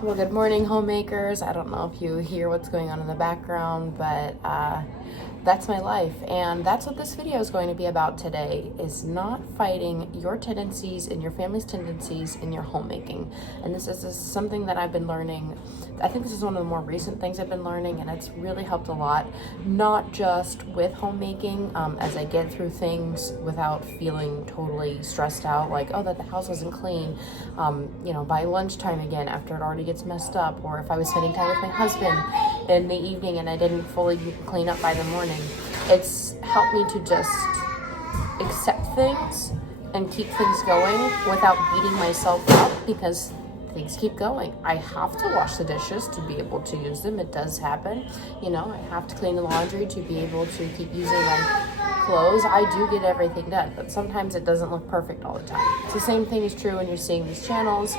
Well, good morning, homemakers. I don't know if you hear what's going on in the background, but that's my life. And that's what this video is going to be about today, is not fighting your tendencies and your family's tendencies in your homemaking. And this is something that I've been learning. I think this is one of the more recent things I've been learning, and it's really helped a lot, not just with homemaking, as I get through things without feeling totally stressed out, like, oh, that the house isn't clean, by lunchtime again after it already gets messed up, or if I was spending time with my husband in the evening and I didn't fully clean up by the morning. It's helped me to just accept things and keep things going without beating myself up, because things keep going. I have to wash the dishes to be able to use them. It does happen. I have to clean the laundry to be able to keep using my clothes. I do get everything done, but sometimes it doesn't look perfect all the time. It's the same thing is true when you're seeing these channels.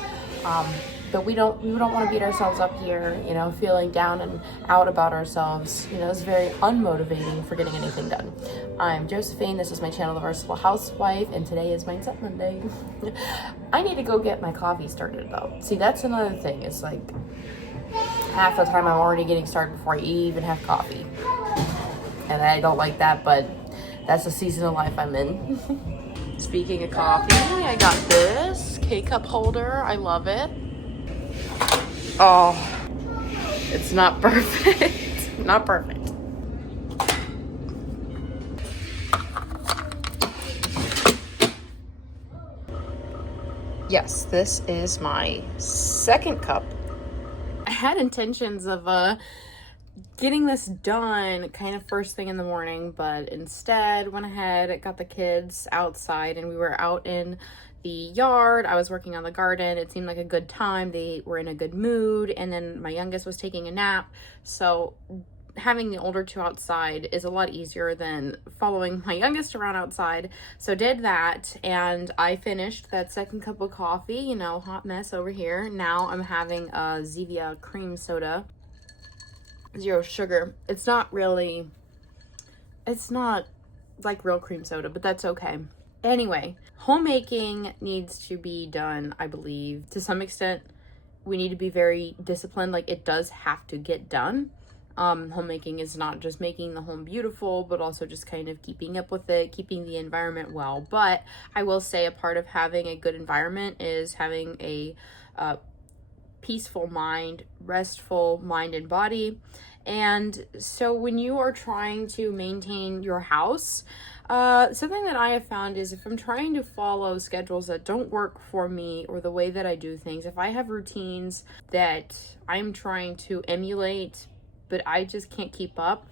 But we don't want to beat ourselves up here, feeling down and out about ourselves. It's very unmotivating for getting anything done. I'm Josephine. This is my channel, The Versatile Housewife, and today is Mindset Monday. I need to go get my coffee started, though. See, that's another thing. It's like half the time I'm already getting started before I even have coffee. And I don't like that, but that's the season of life I'm in. Speaking of coffee, I got this K-cup holder. I love it. Oh, it's not perfect. Not perfect. Yes, this is my second cup. I had intentions of getting this done kind of first thing in the morning, but instead went ahead, got the kids outside, and we were out in the yard. I was working on the garden. It seemed like a good time. They were in a good mood, and then my youngest was taking a nap. So having the older two outside is a lot easier than following my youngest around outside. So did that, and I finished that second cup of coffee, hot mess over here. Now I'm having a Zevia cream soda, 0 sugar. It's not like real cream soda, but that's okay. Anyway, homemaking needs to be done, I believe. To some extent, we need to be very disciplined. Like, it does have to get done. Homemaking is not just making the home beautiful, but also just kind of keeping up with it, keeping the environment well. But I will say a part of having a good environment is having a peaceful mind, restful mind and body. And so when you are trying to maintain your house, something that I have found is if I'm trying to follow schedules that don't work for me or the way that I do things, if I have routines that I'm trying to emulate, but I just can't keep up,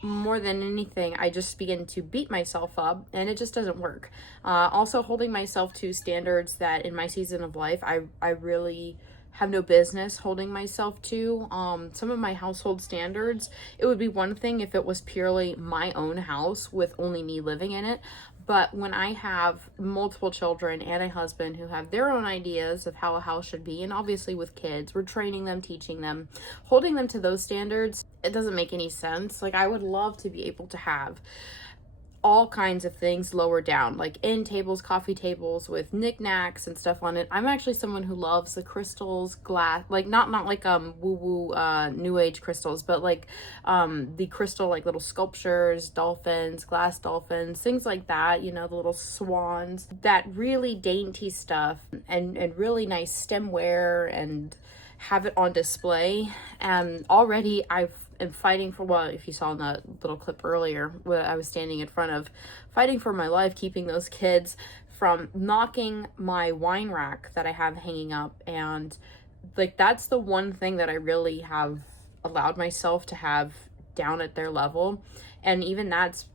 more than anything, I just begin to beat myself up, and it just doesn't work. Also holding myself to standards that in my season of life, I really have no business holding myself to. Some of my household standards, it would be one thing if it was purely my own house with only me living in it. But when I have multiple children and a husband who have their own ideas of how a house should be, and obviously with kids, we're training them, teaching them, holding them to those standards, it doesn't make any sense. Like, I would love to be able to have all kinds of things lower down, like end tables, coffee tables with knickknacks and stuff on it. I'm actually someone who loves the crystals, glass, like not like woo-woo new age crystals, but like the crystal, like little sculptures, dolphins, glass dolphins, things like that, the little swans, that really dainty stuff, and really nice stemware, and have it on display. And already I'm fighting for, well, if you saw in that little clip earlier, what I was standing in front of, fighting for my life, keeping those kids from knocking my wine rack that I have hanging up. And like, that's the one thing that I really have allowed myself to have down at their level. And even that's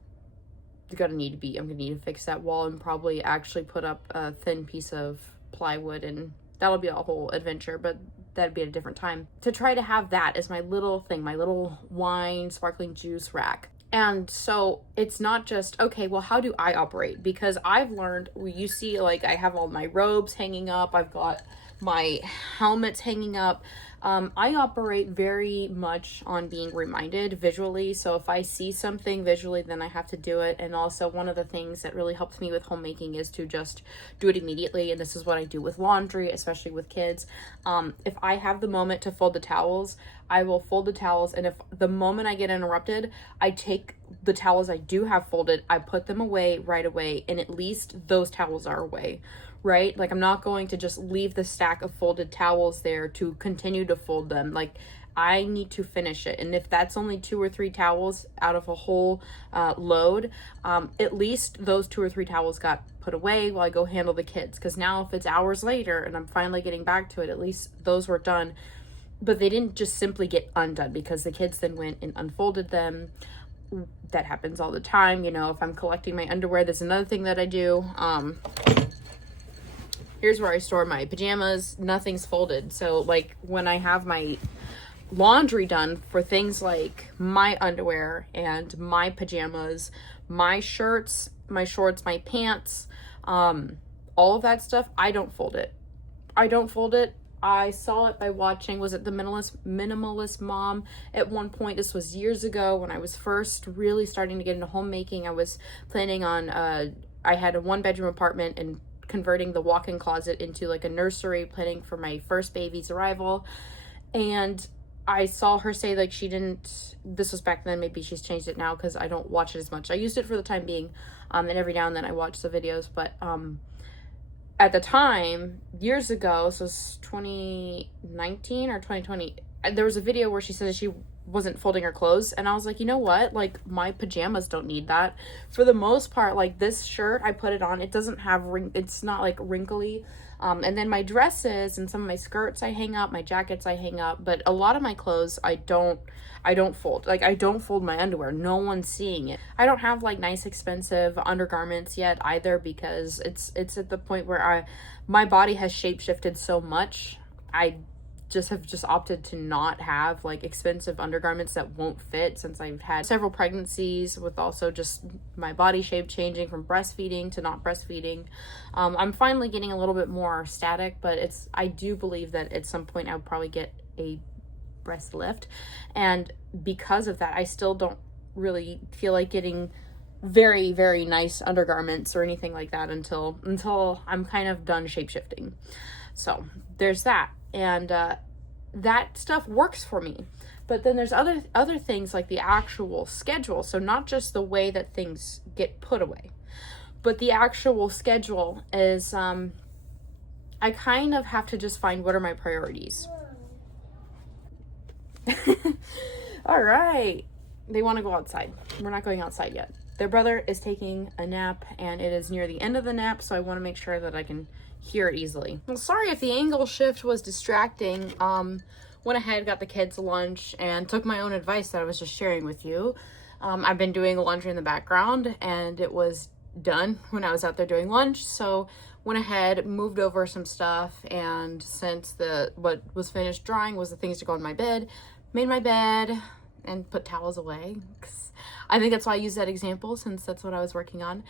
I'm gonna need to fix that wall and probably actually put up a thin piece of plywood, and that'll be a whole adventure, but that'd be at a different time, to try to have that as my little thing, my little wine, sparkling juice rack. And so it's not just, okay, well, how do I operate? Because I've learned, you see, like, I have all my robes hanging up, I've got my helmets hanging up, I operate very much on being reminded visually. So if I see something visually, then I have to do it. And also, one of the things that really helps me with homemaking is to just do it immediately. And this is what I do with laundry, especially with kids. If I have the moment to fold the towels, I will fold the towels. And if the moment I get interrupted, I take the towels I do have folded, I put them away right away. And at least those towels are away. Right? Like, I'm not going to just leave the stack of folded towels there to continue to fold them. Like, I need to finish it. And if that's only 2 or 3 towels out of a whole load, at least those 2 or 3 towels got put away while I go handle the kids. Because now if it's hours later and I'm finally getting back to it, at least those were done. But they didn't just simply get undone because the kids then went and unfolded them. That happens all the time. You know, if I'm collecting my underwear, there's another thing that I do. Here's where I store my pajamas. Nothing's folded. So, like, when I have my laundry done for things like my underwear and my pajamas, my shirts, my shorts, my pants, all of that stuff, I don't fold it. I saw it by watching, was it the Minimalist Mom? At one point, this was years ago when I was first really starting to get into homemaking. I was planning on, I had a 1-bedroom apartment and converting the walk-in closet into like a nursery, planning for my first baby's arrival. And I saw her say, like, she didn't, this was back then, maybe she's changed it now because I don't watch it as much. I used it for the time being, and every now and then I watch the videos, but at the time, years ago, so it's 2019 or 2020, there was a video where she said that she wasn't folding her clothes, and I was like, you know what, like, my pajamas don't need that. For the most part, like, this shirt, I put it on, it doesn't have it's not like wrinkly, and then my dresses and some of my skirts I hang up, my jackets I hang up, but a lot of my clothes I don't fold. Like, I don't fold my underwear. No one's seeing it. I don't have like nice expensive undergarments yet either, because it's at the point where my body has shape shifted so much. I have opted to not have like expensive undergarments that won't fit, since I've had several pregnancies with also just my body shape changing from breastfeeding to not breastfeeding. I'm finally getting a little bit more static, but I do believe that at some point I'll probably get a breast lift, and because of that I still don't really feel like getting very, very nice undergarments or anything like that until I'm kind of done shape shifting. So there's that. And that stuff works for me. But then there's other things like the actual schedule. So not just the way that things get put away, but the actual schedule is, I kind of have to just find what are my priorities. All right. They want to go outside. We're not going outside yet. Their brother is taking a nap, and it is near the end of the nap, so I want to make sure that I can hear it easily. Well, sorry if the angle shift was distracting. Went ahead, got the kids lunch, and took my own advice that I was just sharing with you. I've been doing laundry in the background, and it was done when I was out there doing lunch, so went ahead, moved over some stuff, and since what was finished drying was the things to go on my bed, made my bed and put towels away. I think that's why I use that example, since that's what I was working on.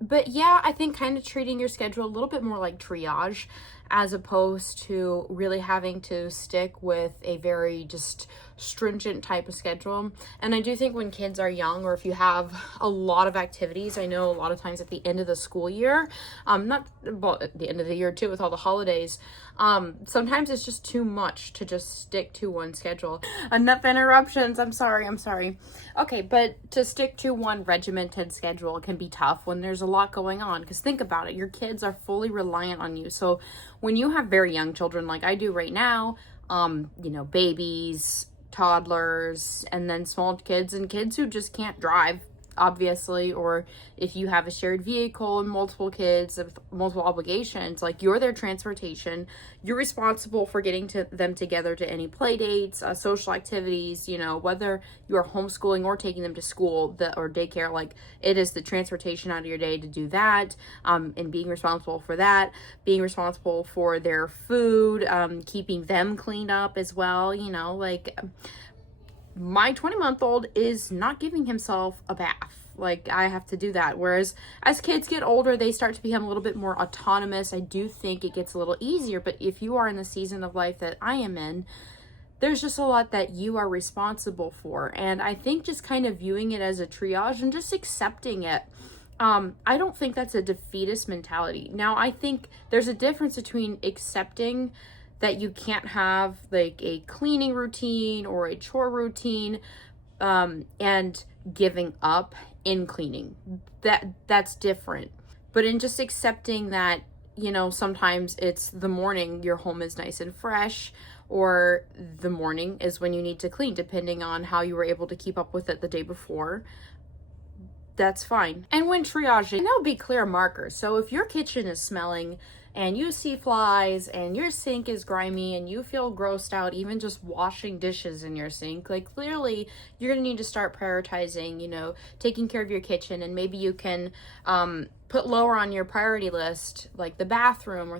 But yeah, I think kind of treating your schedule a little bit more like triage, as opposed to really having to stick with a very just stringent type of schedule. And I do think when kids are young, or if you have a lot of activities, I know a lot of times at the end of the school year, at the end of the year too, with all the holidays, sometimes it's just too much to just stick to one schedule. Enough interruptions. I'm sorry. Okay, but to stick to one regimented schedule can be tough when there's a lot going on, because think about it, your kids are fully reliant on you. So when you have very young children like I do right now, babies, toddlers, and then small kids and kids who just can't drive, obviously, or if you have a shared vehicle and multiple kids with multiple obligations, like, you're their transportation, you're responsible for getting them together to any play dates, social activities, whether you're homeschooling or taking them to school or daycare, like, it is the transportation out of your day to do that, and being responsible for that, being responsible for their food, keeping them cleaned up as well, like, my 20-month-old is not giving himself a bath. Like, I have to do that. Whereas as kids get older, they start to become a little bit more autonomous. I do think it gets a little easier, but if you are in the season of life that I am in, there's just a lot that you are responsible for. And I think just kind of viewing it as a triage and just accepting it. I don't think that's a defeatist mentality. Now, I think there's a difference between accepting that you can't have like a cleaning routine or a chore routine, and giving up in cleaning. That's different. But in just accepting that, you know, sometimes it's the morning your home is nice and fresh, or the morning is when you need to clean, depending on how you were able to keep up with it the day before. That's fine. And when triaging, there'll be clear markers. So if your kitchen is smelling and you see flies and your sink is grimy and you feel grossed out even just washing dishes in your sink, like, clearly you're going to need to start prioritizing, you know, taking care of your kitchen. And maybe you can put lower on your priority list, like the bathroom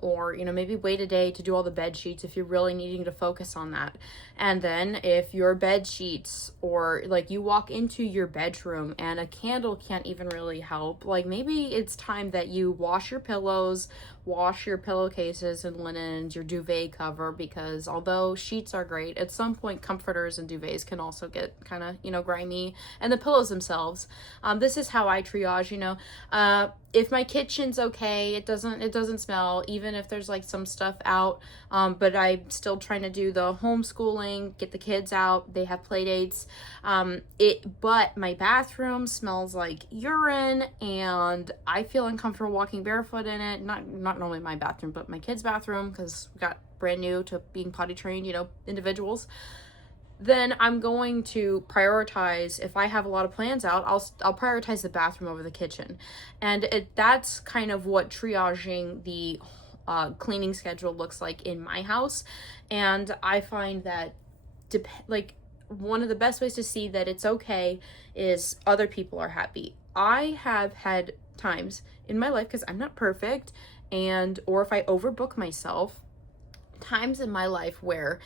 or you know, maybe wait a day to do all the bed sheets if you're really needing to focus on that. And then if your bed sheets, or like you walk into your bedroom and a candle can't even really help, like, maybe it's time that you wash your pillows, wash your pillowcases and linens, your duvet cover, because although sheets are great, at some point comforters and duvets can also get kind of, you know, grimy, and the pillows themselves. This is how I triage, you know. If my kitchen's okay, it doesn't smell, even if there's like some stuff out, but I'm still trying to do the homeschooling, get the kids out, they have play dates, but my bathroom smells like urine and I feel uncomfortable walking barefoot in it. Not normally my bathroom, but my kids' bathroom, because we got brand new to being potty trained, you know, individuals. Then I'm going to prioritize, if I have a lot of plans out, I'll prioritize the bathroom over the kitchen. And that's kind of what triaging the cleaning schedule looks like in my house. And I find that like one of the best ways to see that it's okay is other people are happy. I have had times in my life, because I'm not perfect, or if I overbook myself, times in my life where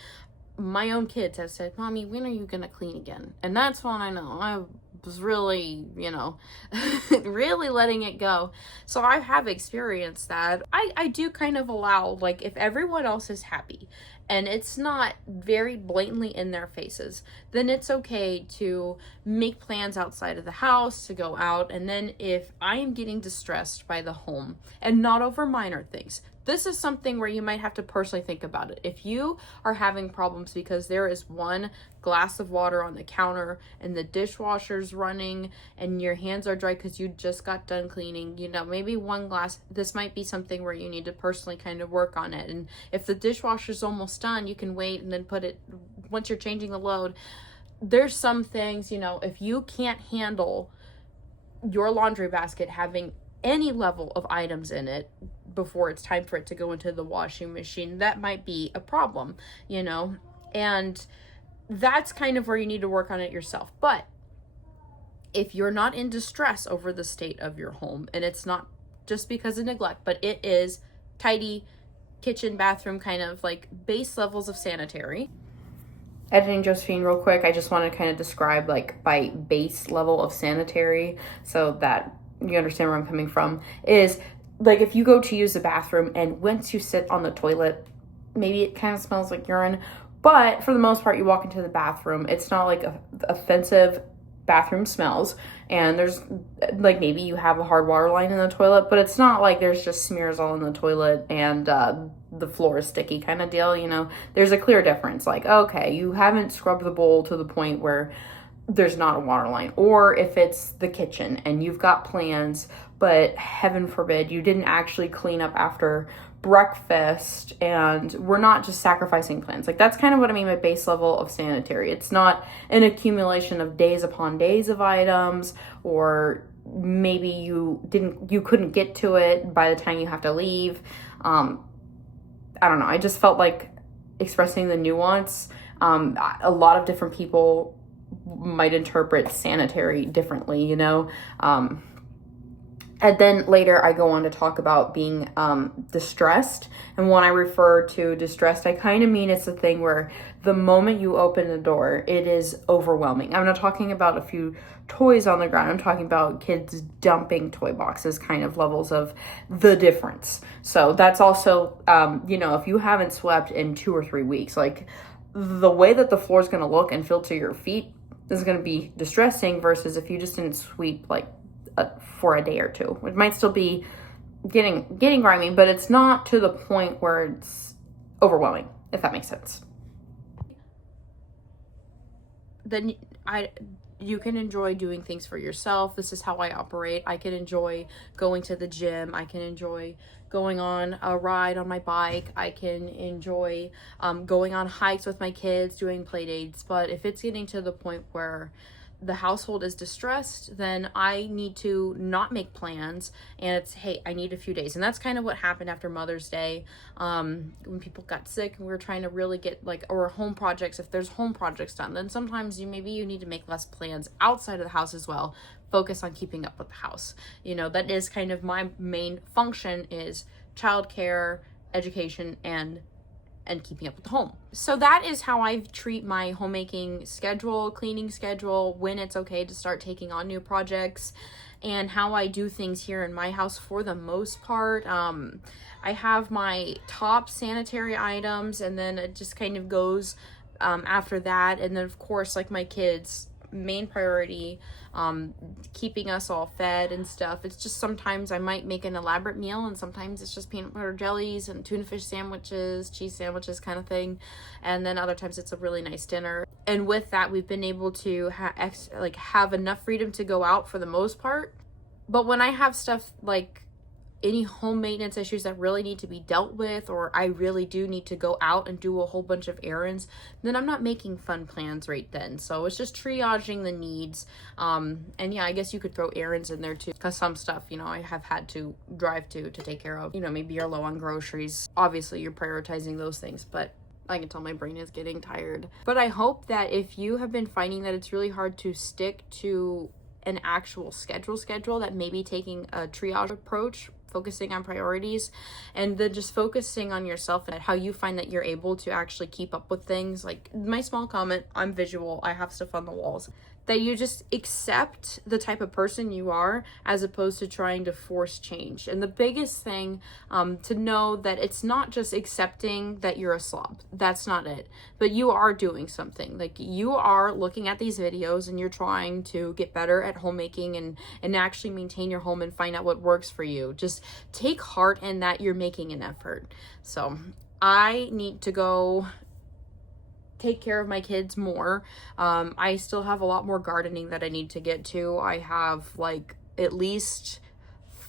my own kids have said, "Mommy, when are you gonna clean again?" And that's when I know I was really, you know, really letting it go. So I have experienced that. I do kind of allow, like, if everyone else is happy and it's not very blatantly in their faces, then it's okay to make plans outside of the house to go out. And then if I am getting distressed by the home, and not over minor things, this is something where you might have to personally think about it. If you are having problems because there is one glass of water on the counter and the dishwasher's running and your hands are dry because you just got done cleaning, you know, maybe one glass, this might be something where you need to personally kind of work on it. And if the dishwasher's almost done, you can wait and then put it, once you're changing the load. There's some things, you know, if you can't handle your laundry basket having any level of items in it before it's time for it to go into the washing machine, that might be a problem, you know. And that's kind of where you need to work on it yourself. But if you're not in distress over the state of your home, and it's not just because of neglect, but it is tidy kitchen, bathroom, kind of like base levels of sanitary. Editing Josephine real quick, I just want to kind of describe like by base level of sanitary so that you understand where I'm coming from, is like if you go to use the bathroom and once you sit on the toilet, maybe it kind of smells like urine, but for the most part you walk into the bathroom, it's not like offensive bathroom smells, and there's like maybe you have a hard water line in the toilet, but it's not like there's just smears all in the toilet and the floor is sticky kind of deal, you know. There's a clear difference, like, okay, you haven't scrubbed the bowl to the point where there's not a water line. Or if it's the kitchen and you've got plans, but heaven forbid you didn't actually clean up after breakfast, and we're not just sacrificing plans. Like, that's kind of what I mean by base level of sanitary. It's not an accumulation of days upon days of items, or maybe you couldn't get to it by the time you have to leave. I don't know. I just felt like expressing the nuance. A lot of different people might interpret sanitary differently, you know. And then later I go on to talk about being distressed. And when I refer to distressed, I kind of mean it's a thing where the moment you open the door, it is overwhelming. I'm not talking about a few toys on the ground. I'm talking about kids dumping toy boxes, kind of levels of the difference. So that's also, if you haven't swept in 2 or 3 weeks, like the way that the floor is going to look and feel to your feet is going to be distressing versus if you just didn't sweep like for a day or two. It might still be getting grimy, but it's not to the point where it's overwhelming, if that makes sense. Then you can enjoy doing things for yourself. This is how I operate. I can enjoy going to the gym. I can enjoy going on a ride on my bike. I can enjoy going on hikes with my kids, doing play dates. But if it's getting to the point where the household is distressed, then I need to not make plans, and it's, hey, I need a few days. And that's kind of what happened after Mother's Day, when people got sick and we were trying to really get or home projects. If there's home projects done, then sometimes maybe you need to make less plans outside of the house as well. Focus on keeping up with the house. That is kind of my main function, is childcare, education, and keeping up with the home. So that is how I treat my homemaking schedule, cleaning schedule, when it's okay to start taking on new projects, and how I do things here in my house for the most part. I have my top sanitary items, and then it just kind of goes after that. And then of course, like my kids, main priority, keeping us all fed and stuff. It's just sometimes I might make an elaborate meal, and sometimes it's just peanut butter jellies and tuna fish sandwiches, cheese sandwiches kind of thing. And then other times it's a really nice dinner. And with that, we've been able to have enough freedom to go out for the most part. But when I have stuff like any home maintenance issues that really need to be dealt with, or I really do need to go out and do a whole bunch of errands, then I'm not making fun plans right then. So it's just triaging the needs. And yeah, I guess you could throw errands in there too, because some stuff, I have had to drive to take care of. Maybe you're low on groceries. Obviously, you're prioritizing those things, but I can tell my brain is getting tired. But I hope that if you have been finding that it's really hard to stick to an actual schedule, that maybe taking a triage approach, focusing on priorities, and then just focusing on yourself and how you find that you're able to actually keep up with things. Like my small comment, I'm visual, I have stuff on the walls, that you just accept the type of person you are, as opposed to trying to force change. And the biggest thing to know, that it's not just accepting that you're a slob. That's not it. But you are doing something. Like, you are looking at these videos and you're trying to get better at homemaking and actually maintain your home and find out what works for you. Just take heart in that you're making an effort. So I need to go take care of my kids more. I still have a lot more gardening that I need to get to. I have at least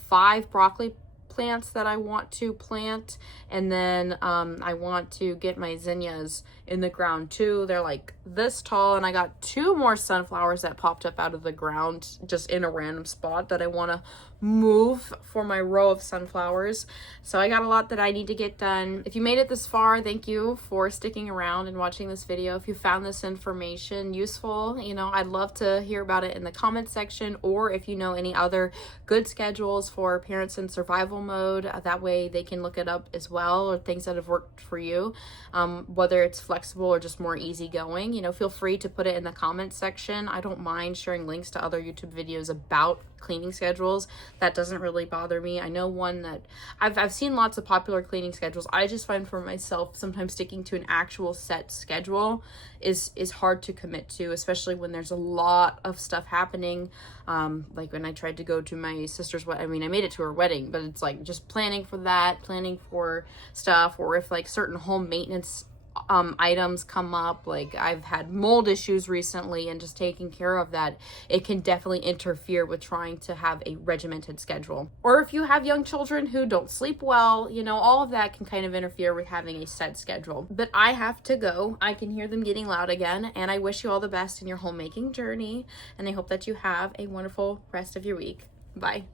5 broccoli plants that I want to plant, and then I want to get my zinnias in the ground too. They're this tall, and I got 2 more sunflowers that popped up out of the ground just in a random spot that I want to move for my row of sunflowers. So I got a lot that I need to get done. If you made it this far, thank you for sticking around and watching this video. If you found this information useful, I'd love to hear about it in the comments section, or if you know any other good schedules for parents in survival mode, that way they can look it up as well, or things that have worked for you, whether it's flexible or just more easygoing. Feel free to put it in the comments section. I don't mind sharing links to other YouTube videos about cleaning schedules. That doesn't really bother me. I know one that I've seen lots of popular cleaning schedules. I just find for myself, sometimes sticking to an actual set schedule is hard to commit to, especially when there's a lot of stuff happening. Like when I tried to go to my sister's wedding, I made it to her wedding, but it's just planning for that, planning for stuff, or if certain home maintenance items come up. I've had mold issues recently, and just taking care of that, it can definitely interfere with trying to have a regimented schedule. Or if you have young children who don't sleep well, all of that can kind of interfere with having a set schedule. But I have to go. I can hear them getting loud again, and I wish you all the best in your homemaking journey, and I hope that you have a wonderful rest of your week. Bye.